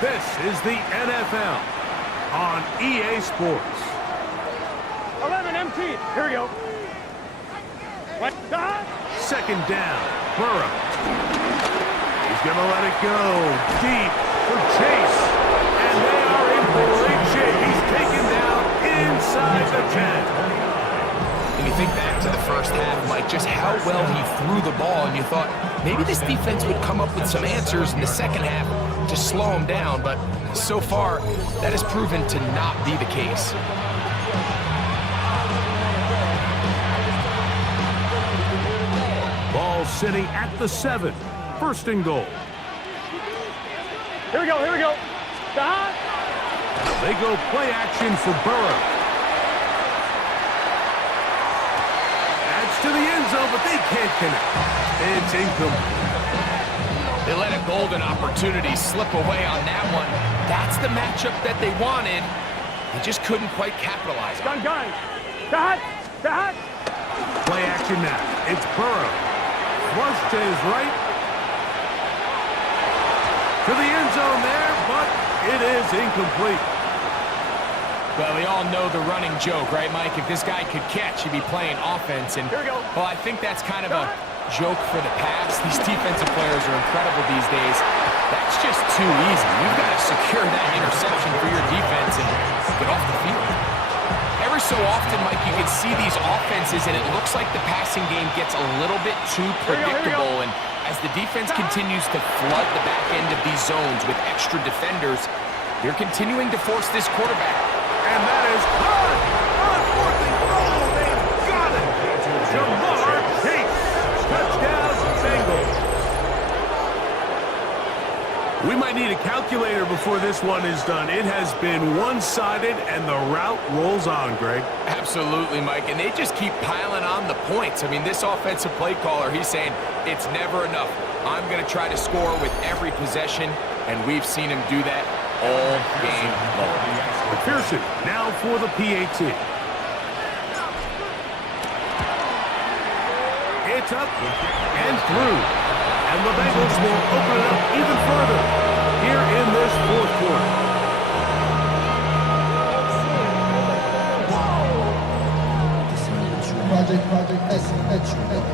This is the NFL on EA Sports. 11 MT. Here we go. Second down. Burrow. He's going to let it go. Deep for Chase. And they are in great shape. He's taken down inside the 10. And you think back to the first half, Mike, just how well he threw the ball, and you thought maybe this defense would come up with some answers in the second half to slow him down, but so far, that has proven to not be the case. Ball sitting at the 7. First and goal. Here we go, here we go. Stop. They go play action for Burrow. To the end zone, but they can't connect. It's incomplete. They let a golden opportunity slip away on that one. That's the matchup that they wanted. They just couldn't quite capitalize on it. Gun. Dot. Play action now. It's Burrow. Flush to his right. To the end zone there, but it is incomplete. Well, we all know the running joke, right, Mike? If this guy could catch, he'd be playing offense. And, here we go. Well, I think that's kind of a joke for the past. These defensive players are incredible these days. That's just too easy. You've got to secure that interception for your defense and get off the field. Every so often, Mike, you can see these offenses, and it looks like the passing game gets a little bit too predictable. And as the defense continues to flood the back end of these zones with extra defenders, they're continuing to force this quarterback. And that is caught on 4th and goal. They've got it. Jamar Chase. Touchdown, Bengals. We might need a calculator before this one is done. It has been one-sided, and the route rolls on, Greg. Absolutely, Mike. And they just keep piling on the points. I mean, this offensive play caller, he's saying it's never enough. I'm going to try to score with every possession, and we've seen him do that all game long. McPherson now for the PAT. It's up and through. And the Bengals will open it up even further here in this fourth quarter.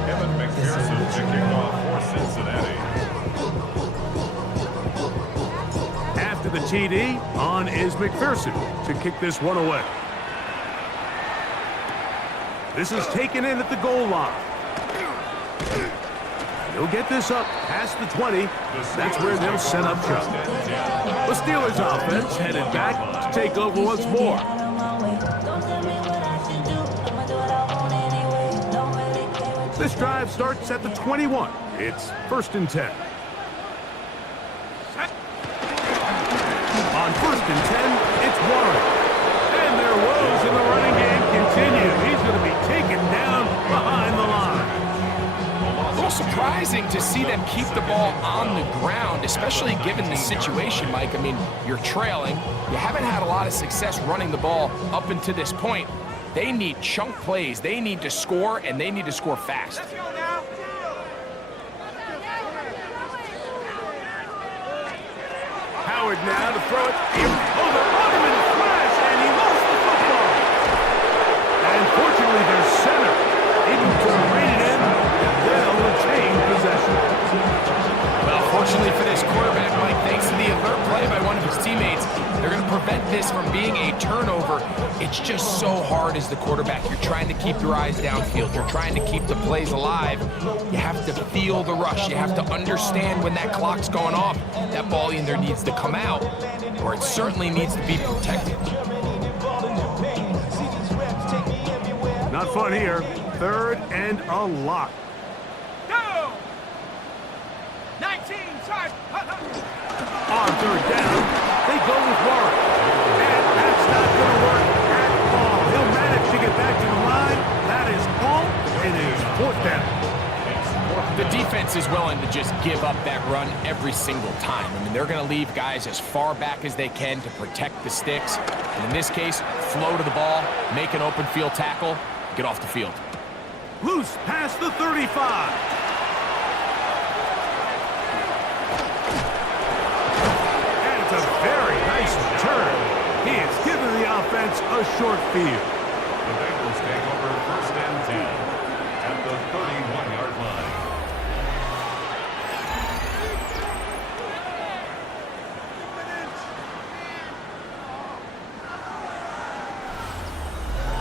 Kevin McPherson to kick off for Cincinnati. After the TD, on is McPherson to kick this one away. This is taken in at the goal line. He'll get this up past the 20. That's where they'll set up shop. The Steelers offense headed back to take over once more. This drive starts at the 21. It's 1st and 10. On 1st and 10, it's Warren. And their woes in the running game continue. He's going to be taken down behind the line. A little surprising to see them keep the ball on the ground, especially given the situation, Mike. I mean, you're trailing. You haven't had a lot of success running the ball up until this point. They need chunk plays. They need to score, and they need to score fast. Howard now to throw it. Oh, they're on him in a flash, and he lost the football. And fortunately, their center able to rein it in, and they'll retain possession. Well, fortunately for this quarterback, Mike, thanks to the alert play by one of his teammates, they're going to prevent this from being a turnover. It's just so hard as the quarterback. You're trying to keep your eyes downfield. You're trying to keep the plays alive. You have to feel the rush. You have to understand when that clock's going off. That ball either needs to come out, or it certainly needs to be protected. Not fun here. 3rd and a lot. Go! 19, charge. On 3rd down, they go with Warren. And that's not going to work at all. He'll manage to get back to the line. That is all. It is 4th down. The defense is willing to just give up that run every single time. I mean, they're going to leave guys as far back as they can to protect the sticks. And in this case, flow to the ball, make an open field tackle, get off the field. Loose past the 35. And it's a very nice return. He has given the offense a short field. The Bengals take over 1st and 10 at the 31-yard line.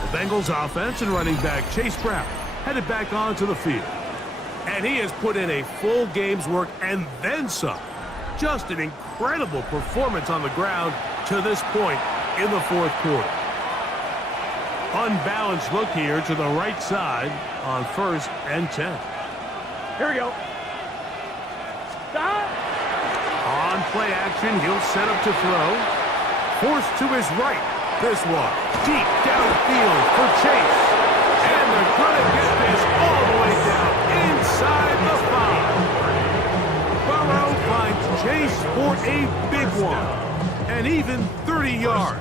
The Bengals offense and running back Chase Brown headed back onto the field. And he has put in a full game's work and then some. Just an incredible performance on the ground to this point in the 4th quarter. Unbalanced look here to the right side on 1st and 10. Here we go. Stop. On play action, he'll set up to throw. Forced to his right. This one deep downfield for Chase. And they're going to get this all the way down inside the 5. Burrow finds Chase for a big one. And even 30 yards.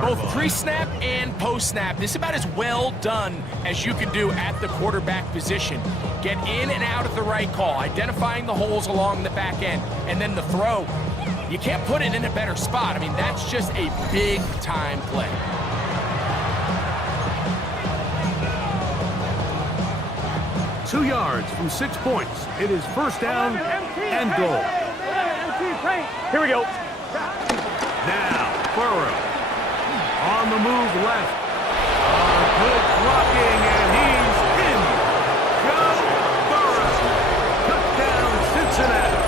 Both pre-snap and post-snap. This is about as well done as you can do at the quarterback position. Get in and out at the right call, identifying the holes along the back end, and then the throw. You can't put it in a better spot. I mean, that's just a big-time play. Two yards from 6 points. It is 1st down and goal. Here we go. Now, Burrow. On the move left. Good blocking, and he's in. Joe Burrow. Touchdown, Cincinnati.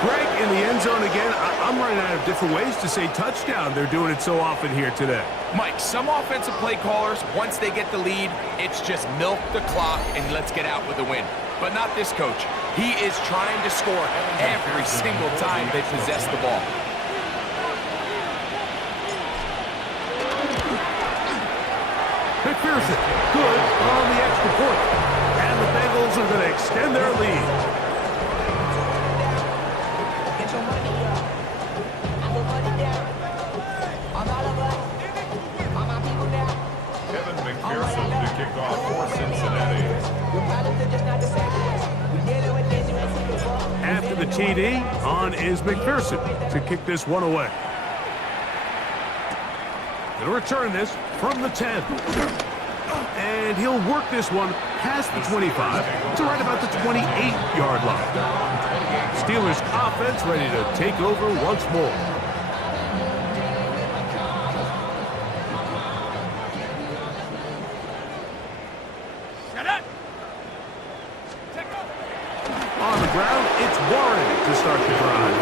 Greg in the end zone again. I'm running out of different ways to say touchdown. They're doing it so often here today. Mike, some offensive play callers, once they get the lead, it's just milk the clock and let's get out with a win. But not this coach. He is trying to score every single time they possess the ball. McPherson, good on the extra point. And the Bengals are going to extend their lead. Get your money up. I put money down. On all of us. On my people now. Kevin McPherson to kick off for Cincinnati. Your problems are just not the same as us. We dealing with this, you ain't seen before. After the TD, on is McPherson to kick this one away. Going to return this from the 10. And he'll work this one past the 25 to right about the 28-yard line. Steelers offense ready to take over once more. On the ground, it's Warren to start the drive.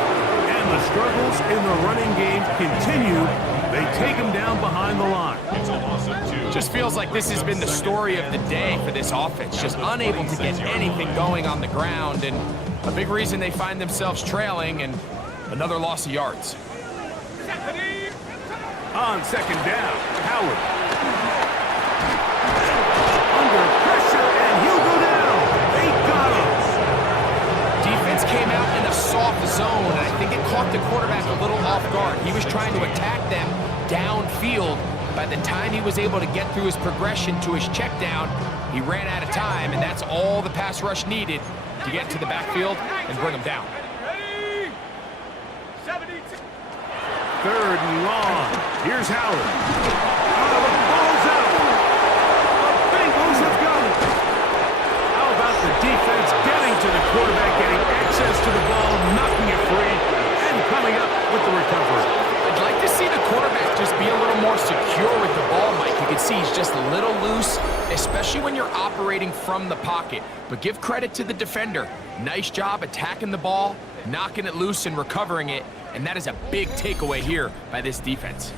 And the struggles in the running game continue. They take him down behind the line. It's a loss of 2. Just feels like this has been the story of the day for this offense. Just unable to get anything going on the ground. And a big reason they find themselves trailing and another loss of yards. On 2nd down, Howard. Under pressure, and he'll go down. They got him. Defense came out in a soft zone, and I think it caught the quarterback a little off guard. He was trying to attack them downfield. By the time he was able to get through his progression to his check down, he ran out of time, and that's all the pass rush needed to get to the backfield and bring him down. 3rd and long. Here's Howard. The ball's out. The Bengals have got it. How about the defense getting to the quarterback, getting access to the ball, knocking it free, and coming up with the recovery. I'd like to see the quarterback just be a little more secure with the ball, Mike. You can see he's just a little loose, especially when you're operating from the pocket. But give credit to the defender. Nice job attacking the ball, knocking it loose and recovering it. And that is a big takeaway here by this defense.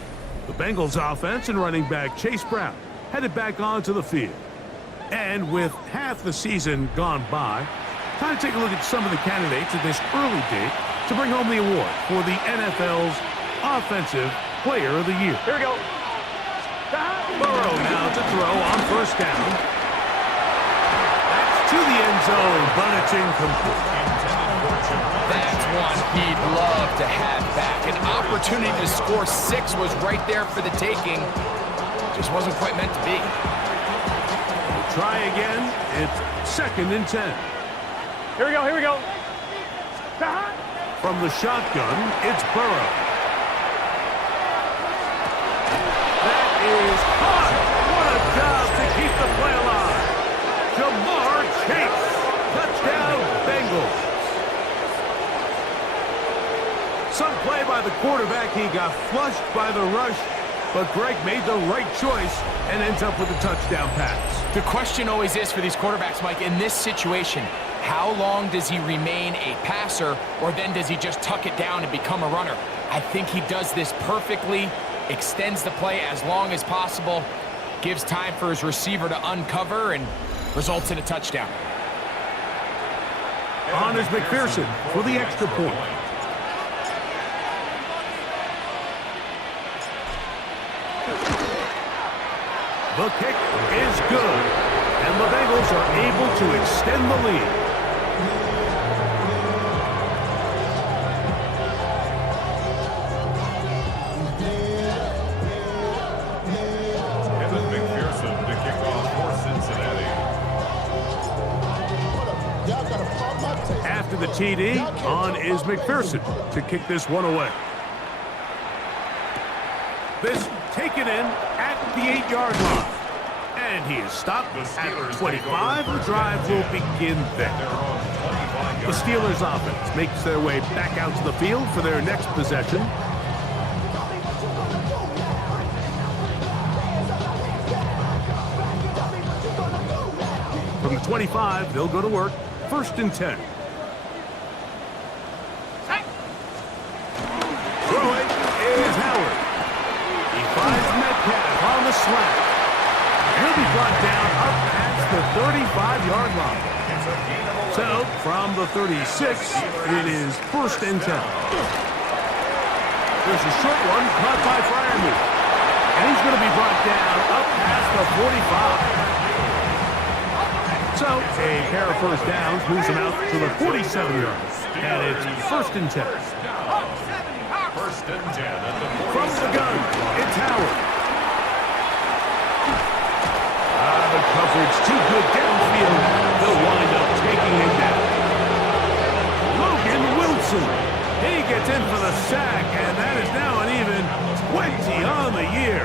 The Bengals offense and running back Chase Brown headed back onto the field. And with half the season gone by, time to take a look at some of the candidates at this early date to bring home the award for the NFL's Offensive Player of the Year. Here we go. Burrow now to throw on 1st down. That's to the end zone, but it's incomplete. That's one he'd love to have back. An opportunity to score 6 was right there for the taking. Just wasn't quite meant to be. We'll try again. It's 2nd and 10. Here we go. Here we go. From the shotgun, it's Burrow. That is hot. What a job to keep the play alive. Jamar Chase. Touchdown, Bengals. Some play by the quarterback. He got flushed by the rush, but Greg made the right choice and ends up with a touchdown pass. The question always is for these quarterbacks, Mike, in this situation, how long does he remain a passer, or then does he just tuck it down and become a runner? I think he does this perfectly, extends the play as long as possible, gives time for his receiver to uncover, and results in a touchdown. On is McPherson for the extra point. The kick is good, and the Bengals are able to extend the lead. McPherson to kick off for Cincinnati. After the TD, on is McPherson to kick this one away. This taken in at the 8-yard line. And he is stopped at 25. The drive will begin then. The Steelers offense makes their way back out to the field for their next possession. From the 25, they'll go to work. 1st and 10. Throwing is Howard. He finds Metcalf on the slant. He'll be brought down up past the 35-yard line. So, from the 36, it is 1st and 10. There's a short one caught by Freiermuth. And he's going to be brought down up past the 45. So, a pair of first downs moves him out to the 47 yards. And it's 1st and 10. 1st and 10 at the 47. From the gun, it's Howard. The coverage too good downfield. They'll wind up taking him down. Logan Wilson. He gets in for the sack, and that is now an even 20 on the year.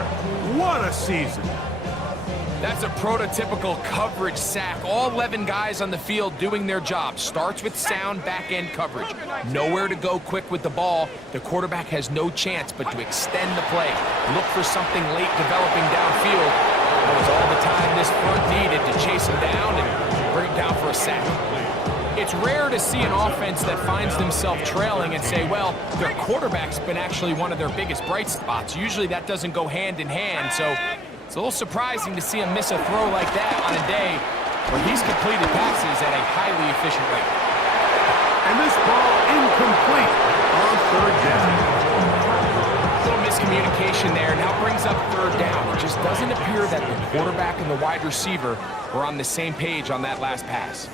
What a season. That's a prototypical coverage sack. All 11 guys on the field doing their job. Starts with sound back-end coverage. Nowhere to go quick with the ball. The quarterback has no chance but to extend the play. Look for something late developing downfield. That was all the time this front needed to chase him down and bring him down for a sack. It's rare to see an offense that finds themselves trailing and say, well, their quarterback's been actually one of their biggest bright spots. Usually that doesn't go hand in hand, so it's a little surprising to see him miss a throw like that on a day where he's completed passes at a highly efficient rate. And this ball incomplete on 3rd down. Little miscommunication there. Now brings up 3rd down. It just doesn't appear that the quarterback and the wide receiver were on the same page on that last pass.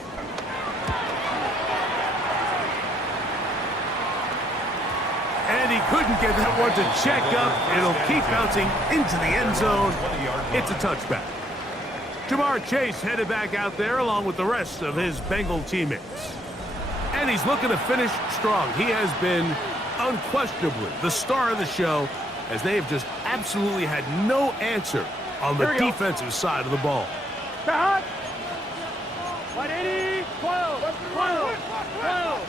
And he couldn't get that one to check up. It'll keep bouncing into the end zone. It's a touchback. Jamar Chase headed back out there along with the rest of his Bengal teammates. And he's looking to finish strong. He has been unquestionably the star of the show, as they have just absolutely had no answer on the defensive side of the ball. 180, 12, 12, 12.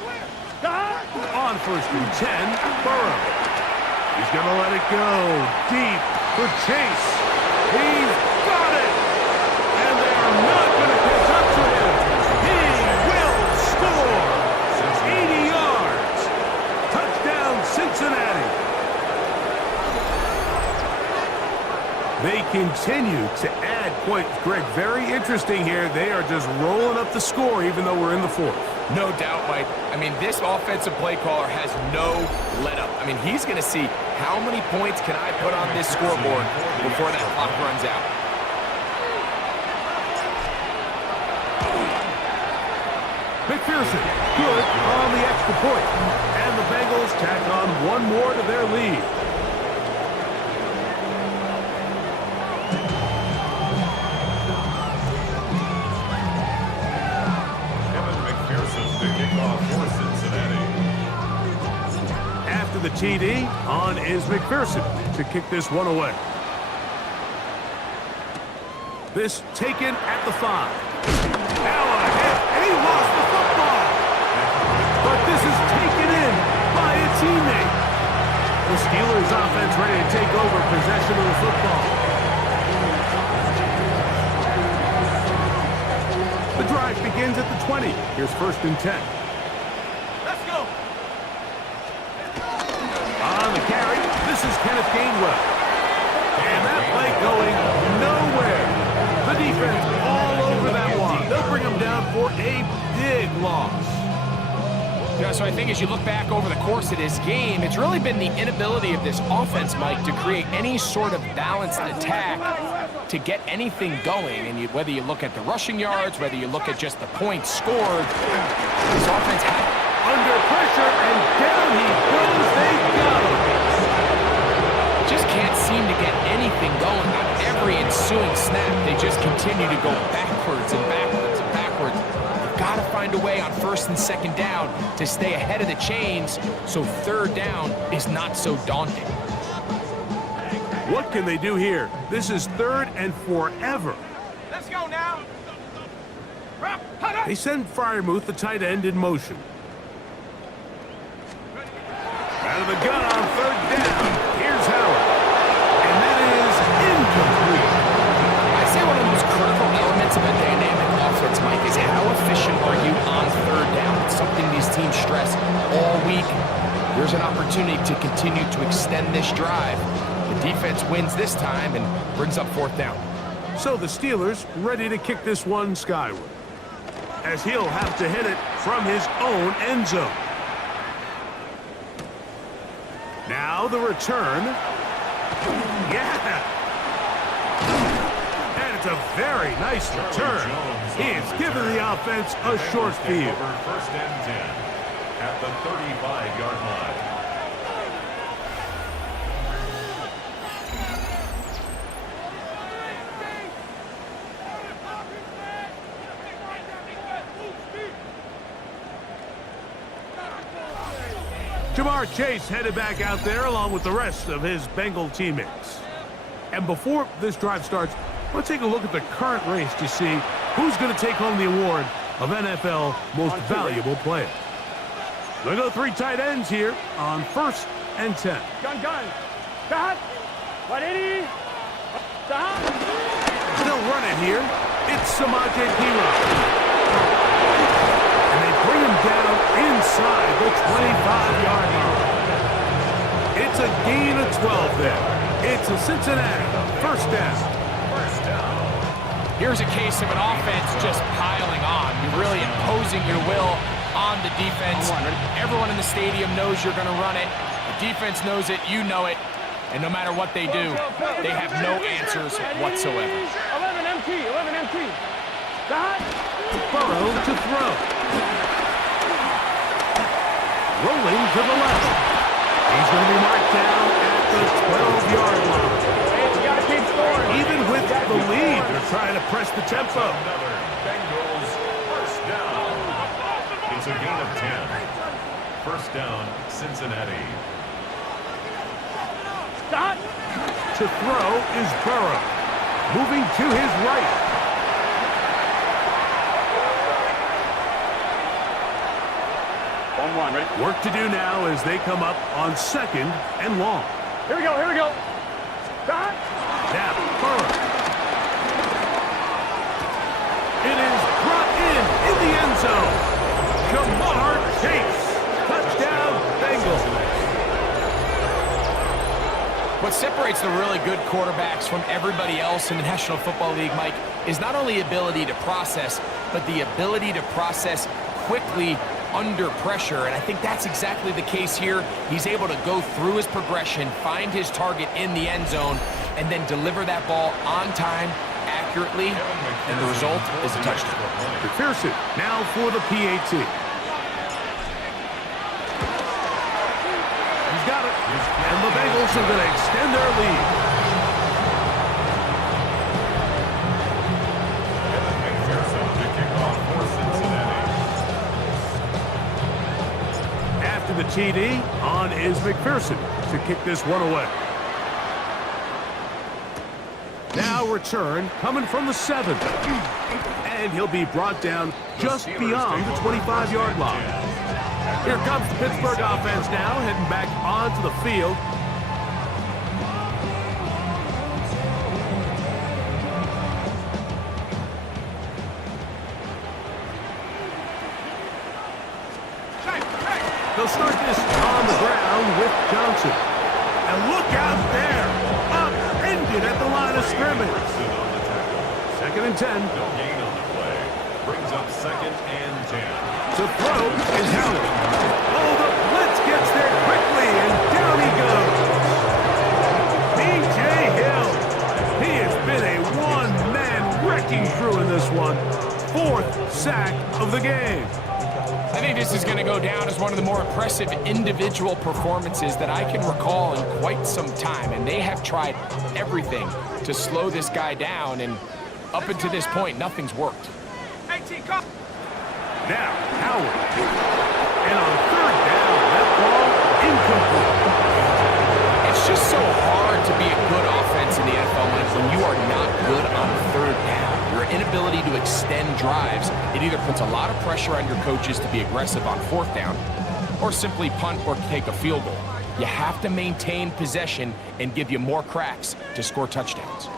On 1st and 10, Burrow. He's going to let it go deep for Chase. He's got it! And they are not going to catch up to him. He will score! 80 yards. Touchdown, Cincinnati. They continue to add points. Greg, very interesting here. They are just rolling up the score even though we're in the 4th. No doubt, Mike. I mean, this offensive play caller has no let-up. I mean, he's going to see how many points can I put on this scoreboard before that clock runs out. McPherson, good on the extra point. And the Bengals tack on one more to their lead. McPherson to kick off for Cincinnati. the TD. On is McPherson to kick this one away. This taken at the 5. Now a hit, and he lost the football. But this is taken in by a teammate. The Steelers offense ready to take over possession of the football. The drive begins at the 20. Here's 1st and 10. Let's go. On the carry, this is Kenneth Gainwell. And that play going nowhere. The defense all over that one. They'll bring him down for a big loss. Yeah, so I think as you look back over the course of this game, it's really been the inability of this offense, Mike, to create any sort of balanced attack to get anything going. And whether you look at the rushing yards, whether you look at just the points scored, this offense had Under pressure, and down he goes. They got him. just can't seem to get anything going on every ensuing snap. They just continue to go backwards and backwards and backwards. You've got to find a way on 1st and 2nd down to stay ahead of the chains so 3rd down is not so daunting. What can they do here? This is 3rd and forever. Let's go now. They send Freiermuth, the tight end, in motion. Out of the gun on 3rd down. Here's Howard. And that is incomplete. I say one of the most critical elements of a dynamic offense, Mike, is how efficient are you on 3rd down? It's something these teams stress all week. There's an opportunity to continue to extend this drive. The defense wins this time and brings up 4th down. So the Steelers ready to kick this one skyward, as he'll have to hit it from his own end zone. Now the return. Yeah! And it's a very nice return. He has given the offense a short field. 1st and 10 at the 35-yard line. Jamar Chase headed back out there along with the rest of his Bengal teammates. And before this drive starts, let's take a look at the current race to see who's going to take home the award of NFL Most Valuable Player. They go 3 tight ends here on 1st and 10. Gun. Stop. 180. Stop. They'll run it here. It's Samaje Perine. And they bring him down inside the 25-yard line. It's a gain of 12 there. It's a Cincinnati 1st down. Here's a case of an offense just piling on. You're really imposing your will on the defense. Everyone in the stadium knows you're going to run it. The defense knows it. You know it. And no matter what they do, they have no answers whatsoever. 11 empty. Stop. Burrow to throw. Rolling to the left. He's going to be marked down at the 12-yard line. You got to keep scoring. Even with the lead, they're trying to press the tempo. Another Bengals 1st down. It's a gain of 10. 1st down, Cincinnati. Stop. To throw is Burrow. Moving to his right. Ready? Work to do now as they come up on 2nd and long. Here we go. Stop. Now, Burrow. It is brought in the end zone. Jamar Chase. Touchdown, Bengals. What separates the really good quarterbacks from everybody else in the National Football League, Mike, is not only ability to process, but the ability to process quickly under pressure, and I think that's exactly the case here. He's able to go through his progression, find his target in the end zone, and then deliver that ball on time, accurately, and the result is a touchdown. McPherson now for the PAT. He's got it, and the Bengals are going to extend their lead. The TD on is McPherson to kick this one away. Now return coming from the 7. And he'll be brought down just beyond the 25-yard line. Here comes the Pittsburgh offense now, heading back onto the field. They'll start this on the ground with Johnson. And look out there! Upended at the line of scrimmage. 2nd and 10. No gain on the play. Brings up 2nd and 10. To throw is Howard. Oh, the blitz gets there quickly, and down he goes. B.J. Hill. He has been a one-man wrecking crew in this one. 4th sack of the game. I think this is going to go down as one of the more impressive individual performances that I can recall in quite some time. And they have tried everything to slow this guy down. And up until this point, nothing's worked. Now, Howard. And on 3rd down, that ball incomplete. It's just so hard to be a good offense in the NFL when you are not good on 3rd down. Your inability to extend drives, it either puts a lot of pressure on your coaches to be aggressive on 4th down or simply punt or take a field goal. You have to maintain possession and give you more cracks to score touchdowns.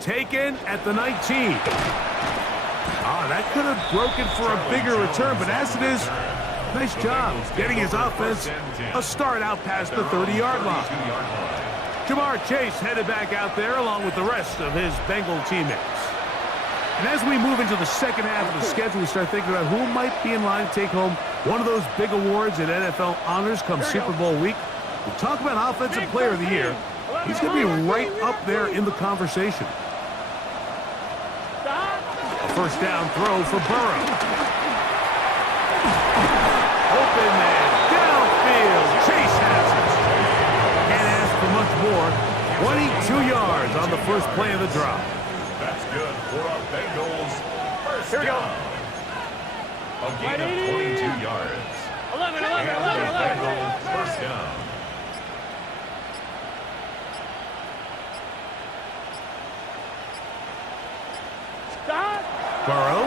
Taken at the 19. That could have broken for a bigger return, but as it is, nice job getting his offense a start out past the 30-yard line. Jamar Chase headed back out there along with the rest of his Bengal teammates. And as we move into the second half of the schedule, we start thinking about who might be in line to take home one of those big awards at NFL honors come Super Bowl week. We talk about Offensive Player of the Year. He's going to be right up there in the conversation. A 1st down throw for Burrow. Open man, downfield. Chase has it. Can't ask for much more. 22 yards on the first play of the drop. That's good for a Bengals 1st down. A gain of 22 yards. 11. Bengals 1st down. Burrow.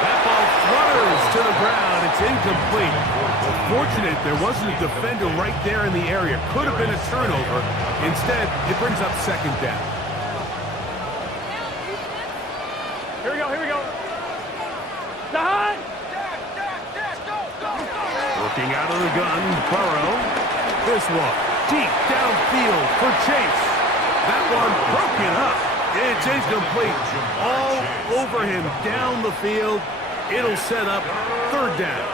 That ball flutters to the ground. It's incomplete. Fortunate there wasn't a defender right there in the area. Could have been a turnover. Instead, it brings up 2nd down. Here we go. Dot! Working out of the gun, Burrow. This one, deep downfield for Chase. That one broken up. It's incomplete. All over him down the field. It'll set up 3rd down.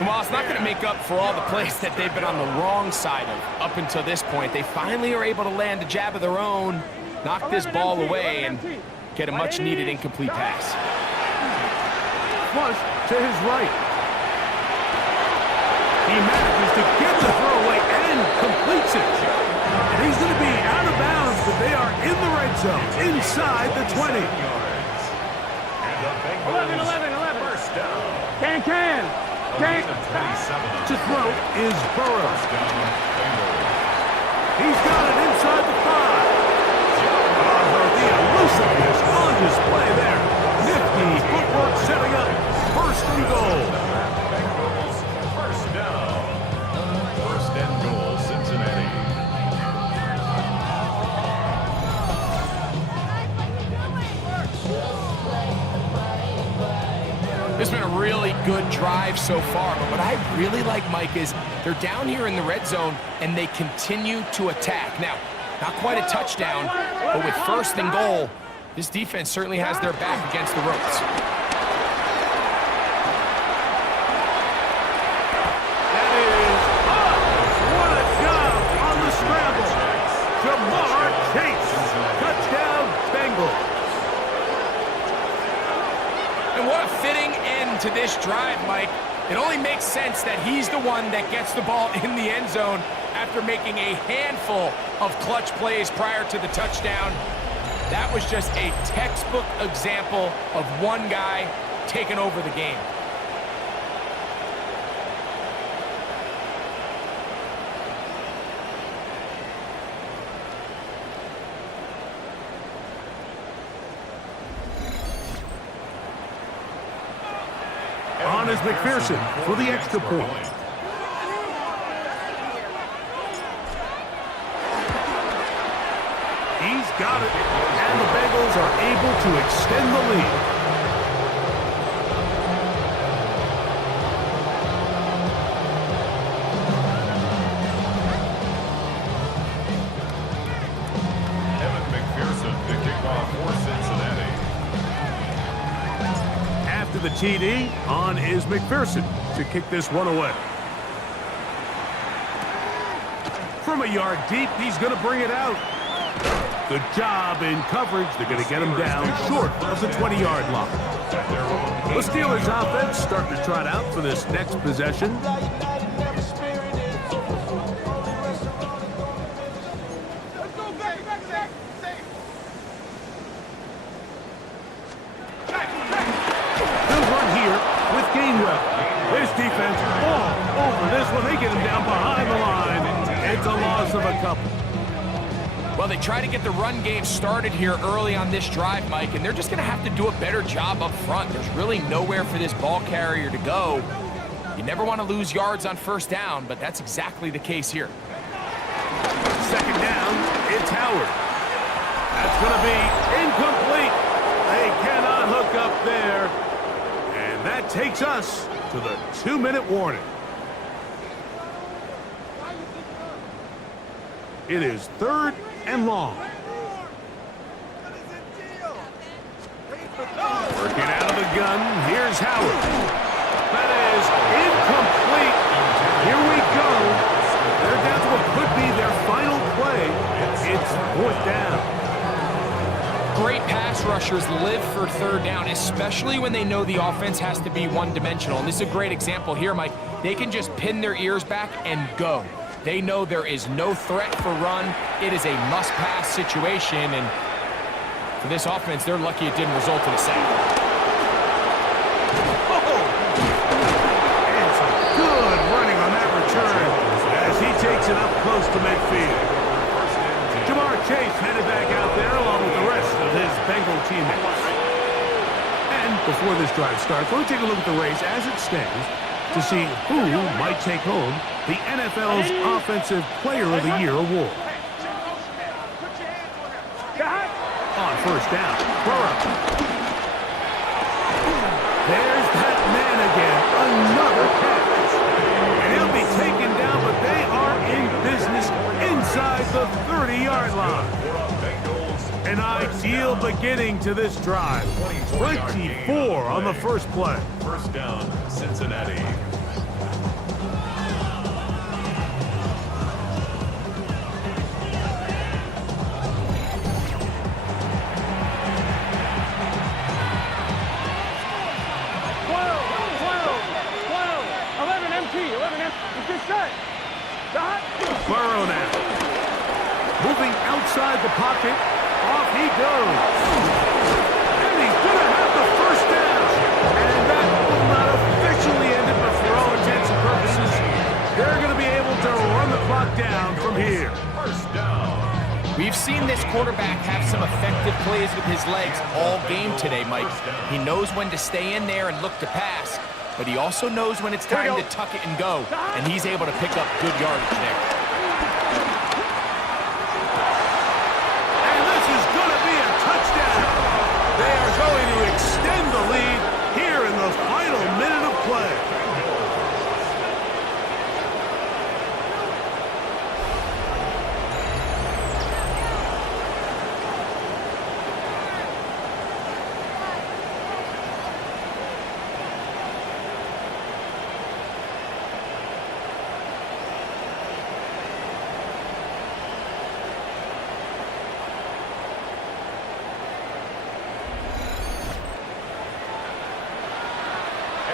Well, it's not going to make up for all the plays that they've been on the wrong side of up until this point. They finally are able to land a jab of their own, knock this ball away, and get a much-needed incomplete pass. Flush to his right. He manages to get the throw away and completes it. And he's going to be out of bounds, but they are in the red zone, inside the 20. 11. 1st down. Can. To throw is Burrow. He's got it inside the 5. The elusiveness on display there. Nifty footwork setting up 1st and goal. Bengals 1st down. 1st and goal, Cincinnati. This has been a really good drive so far, but what I really like, Mike, is they're down here in the red zone, and they continue to attack. Now, not quite a touchdown, but with 1st and goal, this defense certainly has their back against the ropes. That is up. What a job on the scramble. Jamar Chase. Touchdown, Bengals. And what a fitting end to this drive, Mike. It only makes sense that he's the one that gets the ball in the end zone after making a handful of clutch plays prior to the touchdown. That was just a textbook example of one guy taking over the game. On is McPherson for the extra point. He's got it, and the Bengals are able to extend the lead. Evan McPherson, the kickoff for Cincinnati. After the TD, on is McPherson to kick this one away. From a yard deep, he's going to bring it out. Good job in coverage. They're going to get him down short of the 20-yard line. The Steelers offense starting to trot out for this next possession. Good run here with Gainwell. This defense all over this one. They get him down behind the line. It's a loss of a couple. Well, they try to get the run game started here early on this drive, Mike, and they're just going to have to do a better job up front. There's really nowhere for this ball carrier to go. You never want to lose yards on first down, but that's exactly the case here. Second down, it's Howard. That's going to be incomplete. They cannot hook up there. And that takes us to the 2-minute warning. It is 3rd and long. Working out of the gun, here's Howard. That is incomplete. Here we go. They're down to what could be their final play. It's 4th down. Great pass rushers live for 3rd down, especially when they know the offense has to be one-dimensional. And this is a great example here, Mike. They can just pin their ears back and go. They know there is no threat for run. It is a must-pass situation, and for this offense, they're lucky it didn't result in a sack. And some good running on that return as he takes it up close to midfield. Jamar Chase headed back out there along with the rest of his Bengal teammates. And before this drive starts, let me take a look at the race as it stands to see who might take home the NFL's Offensive Player of the Year award. On first down, Burrow. There's that man again, another catch. And he'll be taken down, but they are in business inside the 30-yard line. An ideal beginning to this drive. 24 on the first play. First down, Cincinnati. Burrow now. Moving outside the pocket. Off he goes. And he's going to have the first down. And that will not officially end it, but for all intents and purposes, they're going to be able to run the clock down from here. First down. We've seen this quarterback have some effective plays with his legs all game today, Mike. He knows when to stay in there and look to pass, but he also knows when it's time to tuck it and go, and he's able to pick up good yardage there. And this is going to be a touchdown. They are going to extend the lead here in the final minute of play.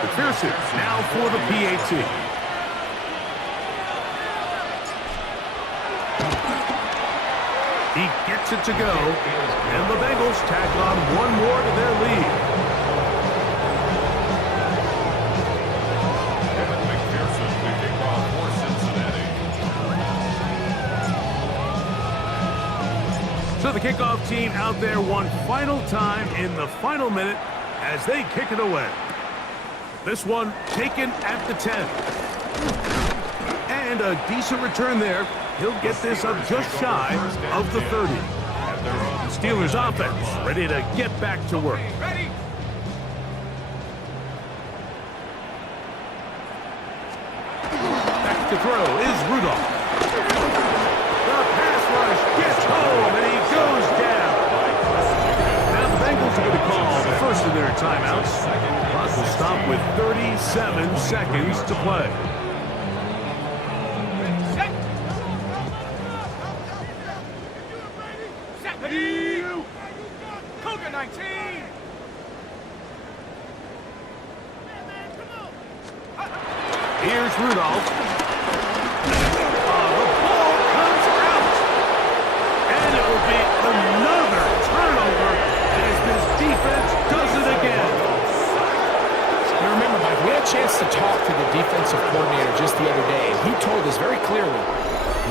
McPherson now for the PAT. He gets gets it to go, and the Bengals tack on one more to their lead. McPherson to kick off for Cincinnati. So the kickoff team out there one final time in the final minute as they kick it away. This one taken at the 10. And a decent return there. He'll get this up just shy of the 30. The Steelers offense ready to get back to work. Back to throw is Rudolph. The pass rush gets home and he goes down. Now the Bengals are going to call the first of their timeouts. Clock will stop with 37 seconds to play. Cougar 19. Here's Rudolph. The ball comes out. And it will be another turnover as this defense does it again. Now remember, Mike, we had a chance to talk to the defensive coordinator just the other day, and he told us very clearly,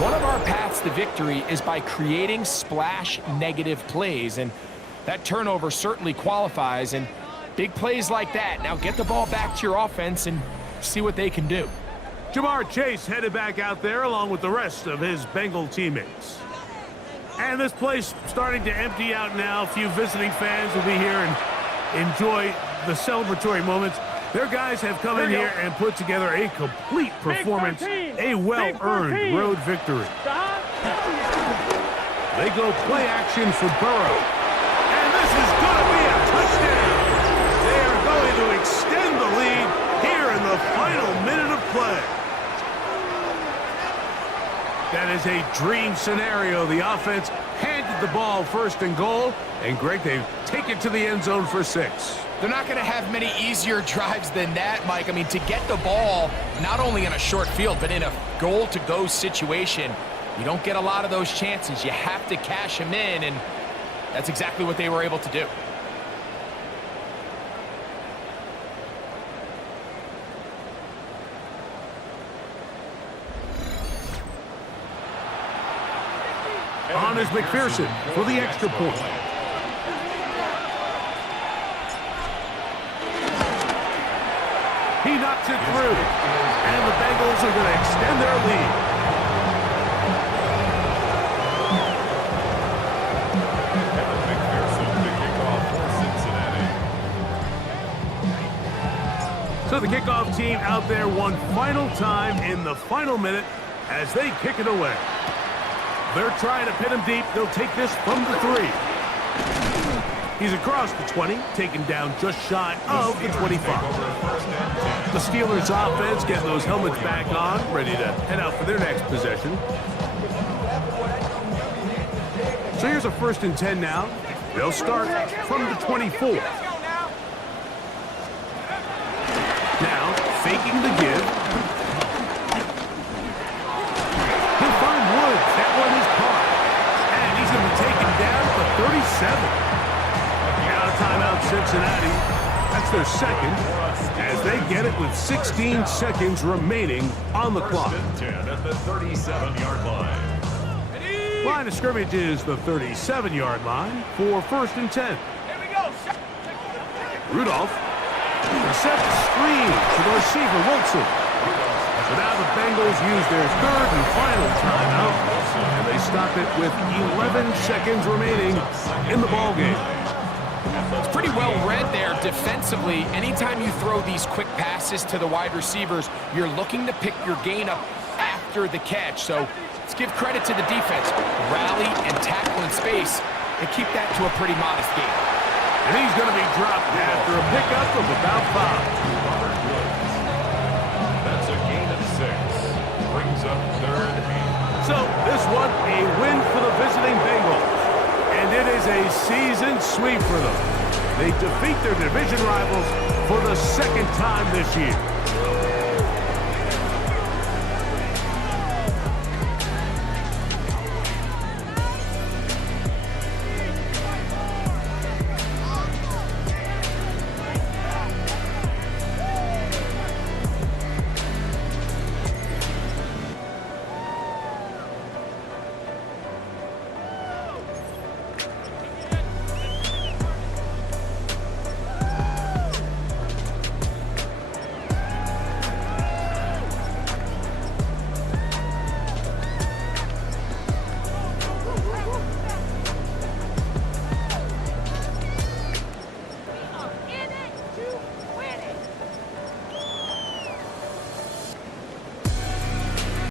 one of our paths to victory is by creating splash negative plays, and that turnover certainly qualifies, and big plays like that. Now get the ball back to your offense and see what they can do. Jamar Chase headed back out there along with the rest of his Bengal teammates. And this place starting to empty out now. A few visiting fans will be here and enjoy the celebratory moments. Their guys have come in here and put together a complete performance, a well-earned road victory. They go play action for Burrow. And this is going to be a touchdown. They are going to extend the lead here in the final minute of play. That is a dream scenario. The offense handed the ball first and goal. And Greg, they take it to the end zone for 6. They're not going to have many easier drives than that, Mike. I mean, to get the ball, not only in a short field, but in a goal-to-go situation, you don't get a lot of those chances. You have to cash them in, and that's exactly what they were able to do. On is McPherson for the extra point. He knocks it through, and the Bengals are going to extend their lead. McPherson to kick off for Cincinnati. So the kickoff team out there one final time in the final minute as they kick it away. They're trying to pin him deep. They'll take this from the 3. He's across the 20, taken down just shy of the 25. The Steelers offense getting those helmets back on, ready to head out for their next possession. So here's a 1st and 10 now. They'll start from the 24. Now, faking the give. He'll find Woods. That one is caught. And he's going to be taken down at the 37. Now timeout Cincinnati. That's their second as they get it with 16 seconds remaining on the clock. 10 at the 37-yard line. Line of scrimmage is the 37-yard line for 1st and 10. Rudolph. The set screen to the receiver, Wilson. So now the Bengals use their 3rd and final timeout, and they stop it with 11 seconds remaining in the ballgame. It's pretty well read there defensively. Anytime you throw these quick passes to the wide receivers, you're looking to pick your gain up after the catch. So let's give credit to the defense. Rally and tackle in space and keep that to a pretty modest gain. And he's going to be dropped after a pickup of about 5. That's a gain of 6. Brings up 3rd and 8. So this one, a win for the visiting Bengals. And it is a season sweep for them. They defeat their division rivals for the 2nd time this year.